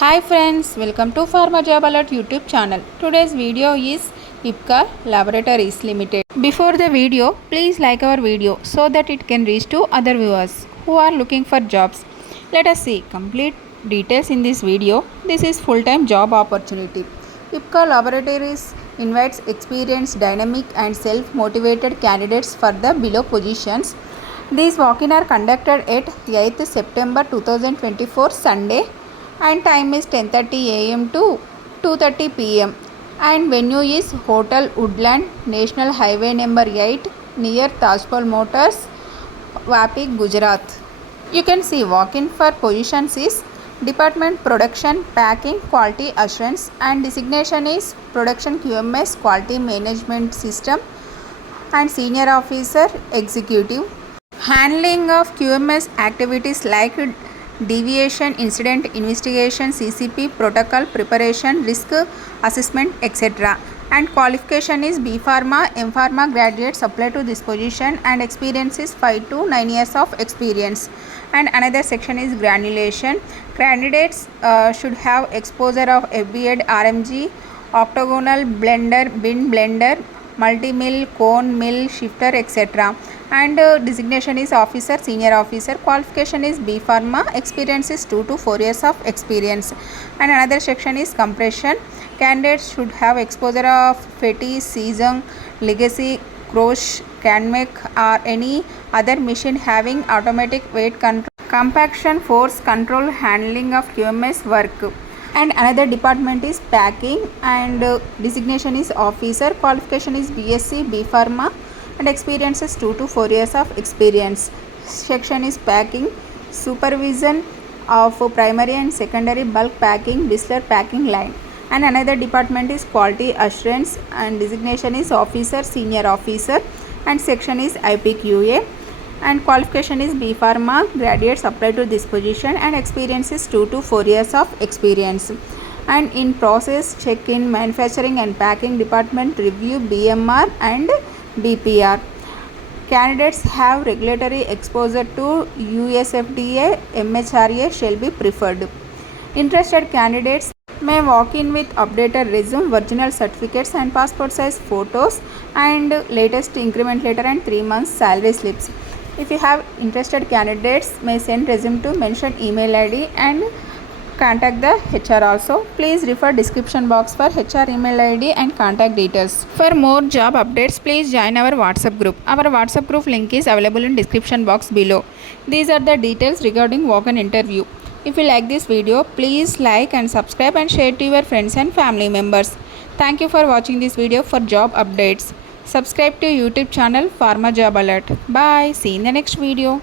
Hi friends, welcome to Pharma Job Alert YouTube channel. Today's video is Ipca Laboratories Ltd. Before the video, please like our video so that it can reach to other viewers who are looking for jobs. Let us see complete details in this video. This is full-time job opportunity. Ipca Laboratories invites experienced, dynamic and self-motivated candidates for the below positions. These walk-in are conducted at 8th September 2024 Sunday and time is 10:30 am to 2:30 pm and venue is Hotel Woodland, National Highway number 8 near Tajpal Motors, Vapi, Gujarat. You can see walk-in for positions is Department Production, Packing, Quality Assurance and designation is Production QMS, Quality Management System and Senior Officer Executive. Handling of QMS activities like deviation, incident investigation, CCP, protocol preparation, risk assessment, etc. And qualification is B.Pharm Mpharm graduates apply to this position and experience is 5 to 9 years of experience. And another section is granulation. Candidates should have exposure of FBAD, RMG, octagonal blender, bin blender, multi-mill, cone mill, shifter, etc. And designation is officer, senior officer. Qualification is B.Pharm, experience is 2 to 4 years of experience. And another section is compression. Candidates should have exposure of Fetty, Seizong, Legacy, Crush, CanMake or any other machine having automatic weight control, compaction, force control, handling of QMS work. And another department is packing and designation is officer. Qualification is Bsc Bpharm and experience is 2 to 4 years of experience. Section is packing, supervision of primary and secondary bulk packing, distiller packing line. And another department is quality assurance and designation is officer, senior officer and section is IPQA. And qualification is B.Pharm, graduates apply to this position and experience is 2 to 4 years of experience. And in process, check-in, manufacturing and packing department review, BMR and BPR. Candidates have regulatory exposure to USFDA, MHRA shall be preferred. Interested candidates may walk in with updated resume, original certificates and passport size photos and latest increment letter and 3 months salary slips. If you have interested candidates may send resume to mention email ID and contact the HR also. Please refer description box for HR email ID and contact details. For more job updates, please join our WhatsApp group. Our WhatsApp group link is available in description box below. These are the details regarding walk-in interview. If you like this video, please like and subscribe and share to your friends and family members. Thank you for watching this video. For job updates, subscribe to YouTube channel Pharma Job Alert. Bye. See you in the next video.